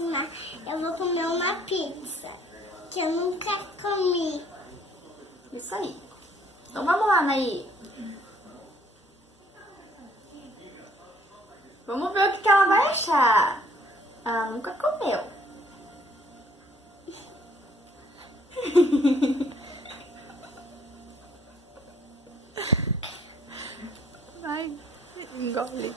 ensinar. Eu vou comer uma pizza, que eu nunca comi. Isso aí. Então vamos lá, Naí. Vamos ver o que ela vai achar. Ela nunca comeu. Vai, engole.